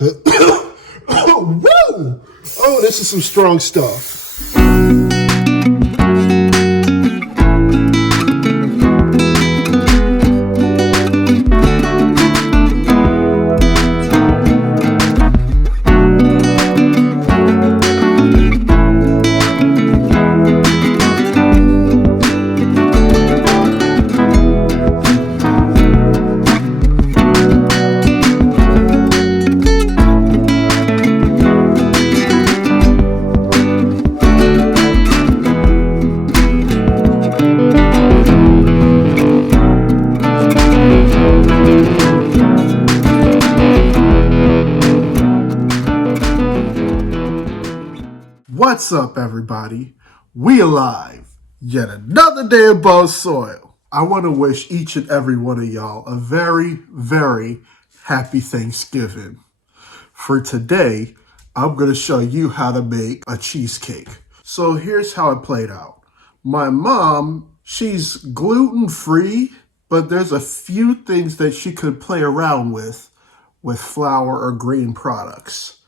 Woo! Oh, this is some strong stuff. What's up, everybody? We alive. Yet another day above soil. I want to wish each and every one of y'all a very, very happy Thanksgiving. For today, I'm going to show you how to make a cheesecake. So here's how it played out. My mom, she's gluten-free, but there's a few things that she could play around with flour or grain products.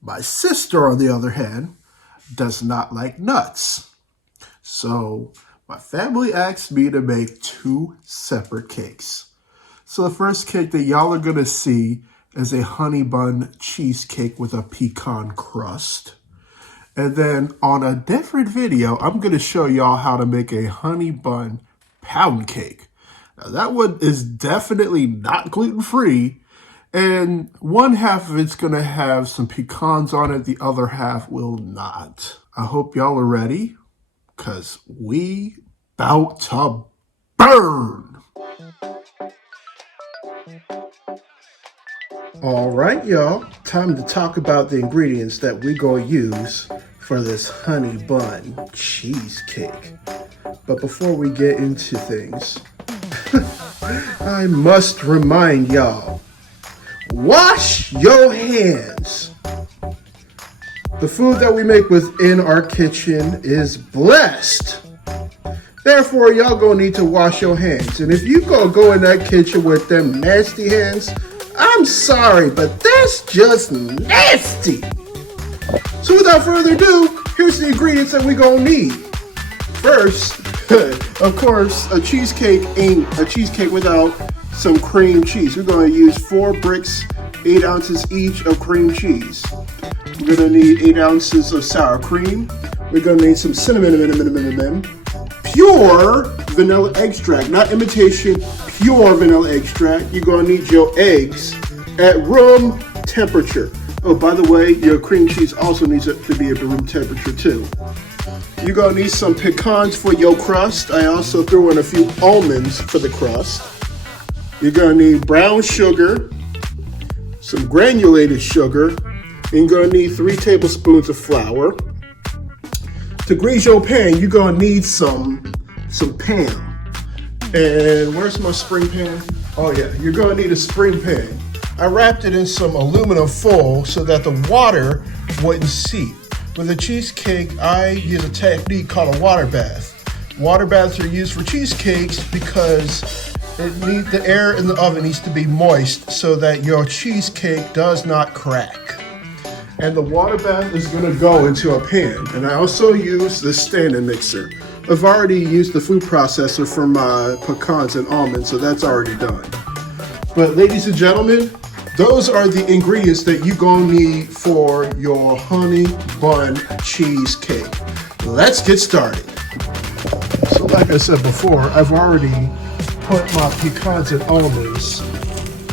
My sister, on the other hand, does not like nuts. So my family asked me to make two separate cakes. So the first cake that y'all are gonna see is a honey bun cheesecake with a pecan crust. And then on a different video, I'm gonna show y'all how to make a honey bun pound cake. Now that one is definitely not gluten-free, and one half of it's gonna have some pecans on it, the other half will not. I hope y'all are ready, cause we about to burn. All right, y'all, time to talk about the ingredients that we gonna use for this honey bun cheesecake. But before we get into things, I must remind y'all, wash your hands. The food that we make within our kitchen is blessed. Therefore, y'all gonna need to wash your hands. And if you go in that kitchen with them nasty hands, I'm sorry, but that's just nasty. So without further ado, here's the ingredients that we gonna need. First, of course, a cheesecake ain't a cheesecake without some cream cheese. We're going to use 4 bricks, 8 ounces each of cream cheese. We're going to need 8 ounces of sour cream. We're going to need some cinnamon, pure vanilla extract, not imitation, pure vanilla extract. You're going to need your eggs at room temperature. Oh, by the way, your cream cheese also needs to be at room temperature too. You're going to need some pecans for your crust. I also threw in a few almonds for the crust. You're going to need brown sugar, some granulated sugar, and you're going to need 3 tablespoons of flour. To grease your pan, you're going to need some pan. And where's my spring pan? Oh yeah, you're going to need a spring pan. I wrapped it in some aluminum foil so that the water wouldn't seep. With a cheesecake, I use a technique called a water bath. Water baths are used for cheesecakes because the air in the oven needs to be moist so that your cheesecake does not crack. And the water bath is gonna go into a pan. And I also use the standing mixer. I've already used the food processor for my pecans and almonds, so that's already done. But ladies and gentlemen, those are the ingredients that you're gonna need for your honey bun cheesecake. Let's get started. So like I said before, I've already put my pecans and almonds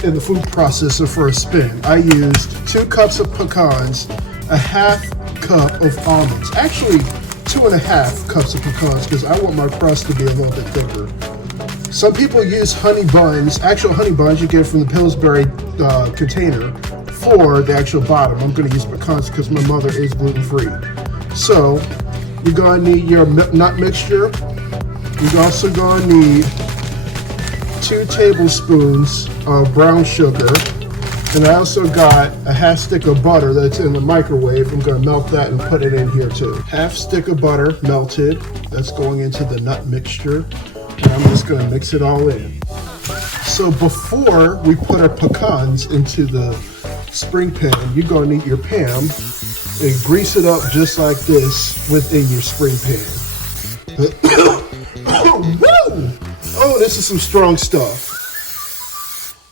in the food processor for a spin. I used 2 cups of pecans, a half cup of almonds. Actually, 2.5 cups of pecans because I want my crust to be a little bit thicker. Some people use honey buns, actual honey buns you get from the Pillsbury container for the actual bottom. I'm going to use pecans because my mother is gluten-free. So you're going to need your nut mixture. You're also going to need 2 tablespoons of brown sugar. And I also got a half stick of butter that's in the microwave. I'm going to melt that and put it in here too. Half stick of butter melted. That's going into the nut mixture. And I'm just going to mix it all in. So before we put our pecans into the spring pan, you're gonna need your pan and grease it up just like this within your spring pan. Oh, this is some strong stuff.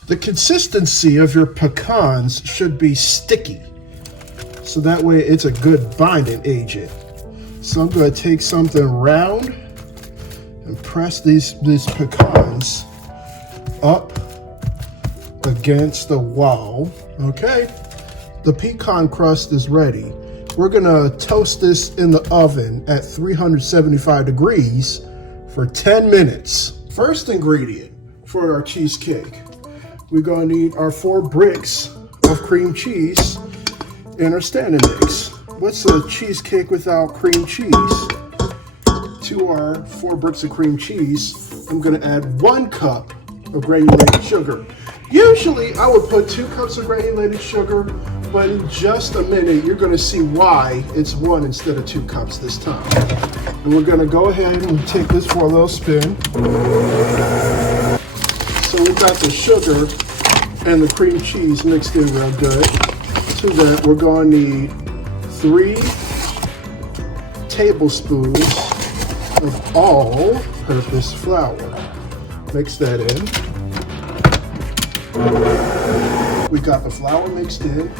The consistency of your pecans should be sticky, so that way it's a good binding agent. So I'm going to take something round and press these pecans up against the wall. Okay, the pecan crust is ready. We're going to toast this in the oven at 375 degrees for 10 minutes. First ingredient for our cheesecake. We're going to need our 4 bricks of cream cheese in our standing mix. What's a cheesecake without cream cheese? To our 4 bricks of cream cheese, I'm going to add 1 cup of granulated sugar. Usually I would put 2 cups of granulated sugar, but in just a minute you're going to see why it's 1 instead of 2 cups this time. And we're going to go ahead and take this for a little spin. So we've got the sugar and the cream cheese mixed in real good. To that, we're going to need 3 tablespoons of all-purpose flour. Mix that in. We got the flour mixed in.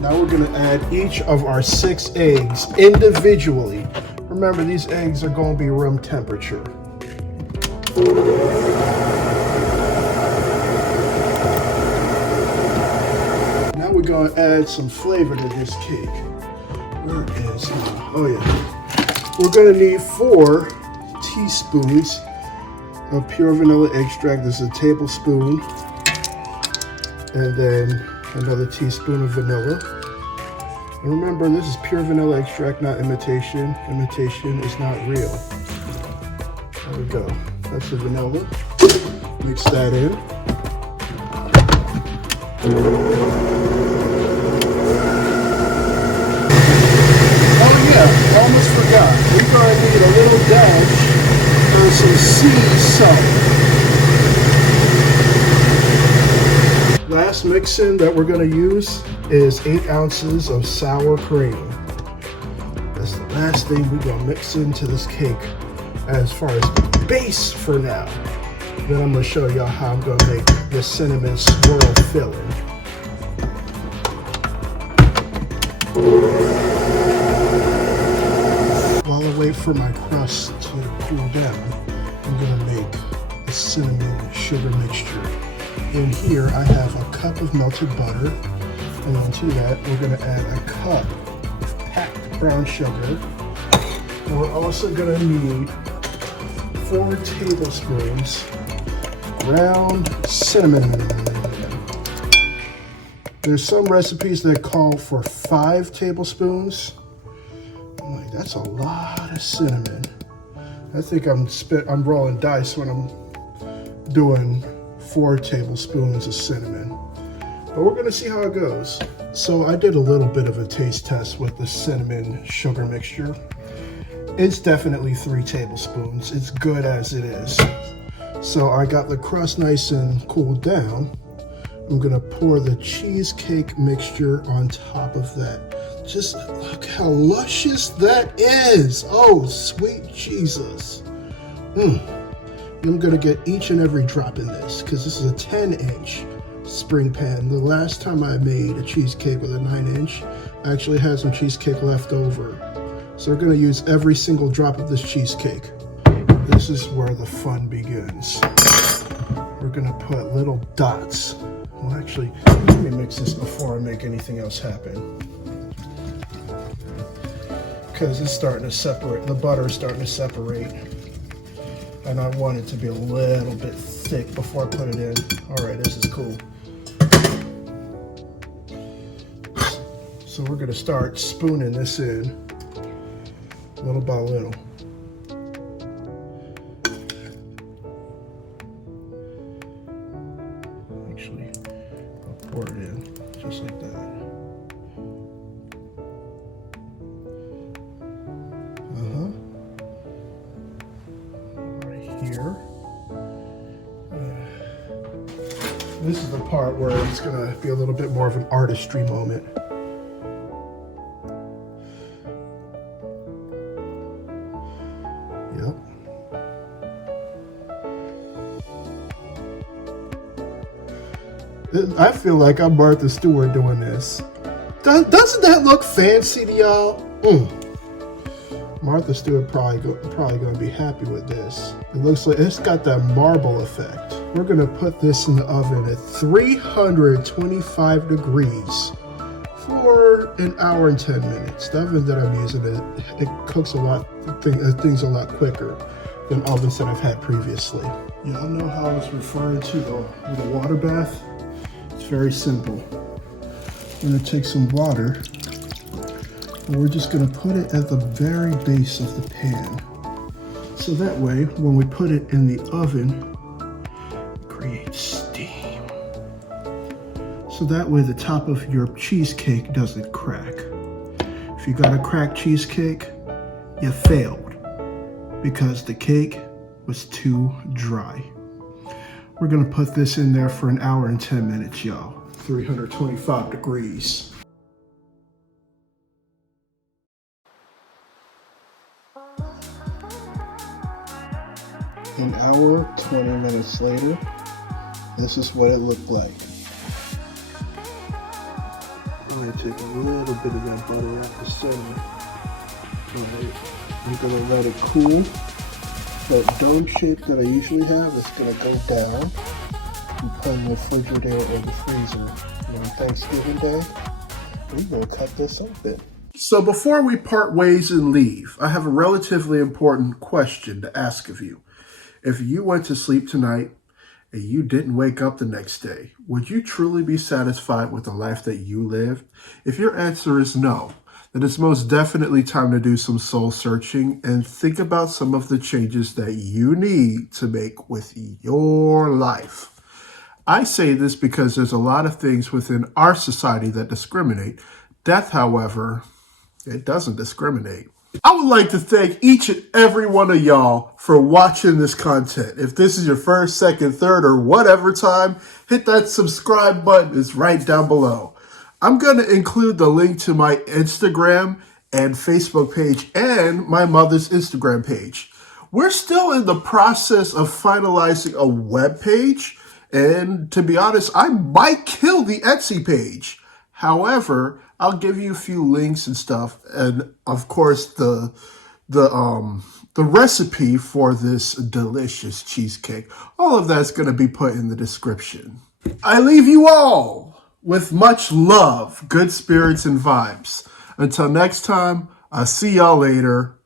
Now we're going to add each of our 6 eggs individually. Remember, these eggs are going to be room temperature. We're going to add some flavor to this cake. Where is it? Oh yeah. We're going to need 4 teaspoons of pure vanilla extract. This is a tablespoon. And then another teaspoon of vanilla. And remember, this is pure vanilla extract, not imitation. Imitation is not real. There we go. That's the vanilla. Mix that in. Almost forgot. We're going to need a little dash of some sea salt. Last mix-in that we're going to use is 8 ounces of sour cream. That's the last thing we're going to mix into this cake as far as base for now. Then I'm going to show y'all how I'm going to make the cinnamon swirl filling. While I wait for my crust to cool down, I'm going to make a cinnamon sugar mixture. In here, I have a cup of melted butter, and then to that, we're going to add a cup of packed brown sugar. And we're also going to need 4 tablespoons ground cinnamon. There's some recipes that call for 5 tablespoons. I'm like, that's a lot of cinnamon. I think I'm rolling dice when I'm doing 4 tablespoons of cinnamon. But we're gonna see how it goes. So I did a little bit of a taste test with the cinnamon sugar mixture. It's definitely 3 tablespoons. It's good as it is. So I got the crust nice and cooled down. I'm gonna pour the cheesecake mixture on top of that. Just look how luscious that is. Oh, sweet Jesus. I'm gonna get each and every drop in this because this is a 10-inch spring pan. The last time I made a cheesecake with a 9-inch, I actually had some cheesecake left over. So we're gonna use every single drop of this cheesecake. This is where the fun begins. We're gonna put little dots. Well, actually, let me mix this before I make anything else happen. Because it's starting to separate, the butter is starting to separate. And I want it to be a little bit thick before I put it in. All right, this is cool. So we're gonna start spooning this in, little by little. Actually, I'll pour it in just like that. Right here. This is the part where it's gonna be a little bit more of an artistry moment. Yep. I feel like I'm Martha Stewart doing this. Doesn't that look fancy to y'all? Martha Stewart probably going to be happy with this. It looks like it's got that marble effect. We're going to put this in the oven at 325 degrees for an hour and 10 minutes. The oven that I'm using, it cooks things a lot quicker than ovens that I've had previously. Y'all know how I was referring to the water bath? It's very simple. I'm going to take some water and we're just going to put it at the very base of the pan. So that way, when we put it in the oven, it creates steam. So that way the top of your cheesecake doesn't crack. If you got a cracked cheesecake, you failed because the cake was too dry. We're going to put this in there for an hour and 10 minutes, y'all. 325 degrees. An hour, 20 minutes later, this is what it looked like. I'm going to take a little bit of that butter out the center. Alright, I'm going to let it cool. That dome shape that I usually have is going to go down and put in the refrigerator or the freezer. And on Thanksgiving Day, we're going to cut this open. So before we part ways and leave, I have a relatively important question to ask of you. If you went to sleep tonight and you didn't wake up the next day, would you truly be satisfied with the life that you lived? If your answer is no, then it's most definitely time to do some soul searching and think about some of the changes that you need to make with your life. I say this because there's a lot of things within our society that discriminate. Death, however, it doesn't discriminate. I would like to thank each and every one of y'all for watching this content. If this is your first, second, third, or whatever time, hit that subscribe button. It's right down below. I'm going to include the link to my Instagram and Facebook page and my mother's Instagram page. We're still in the process of finalizing a web page, and to be honest, I might kill the Etsy page. However, I'll give you a few links and stuff, and of course the recipe for this delicious cheesecake. All of that's going to be put in the description. I leave you all with much love, good spirits, and vibes. Until next time, I'll see y'all later.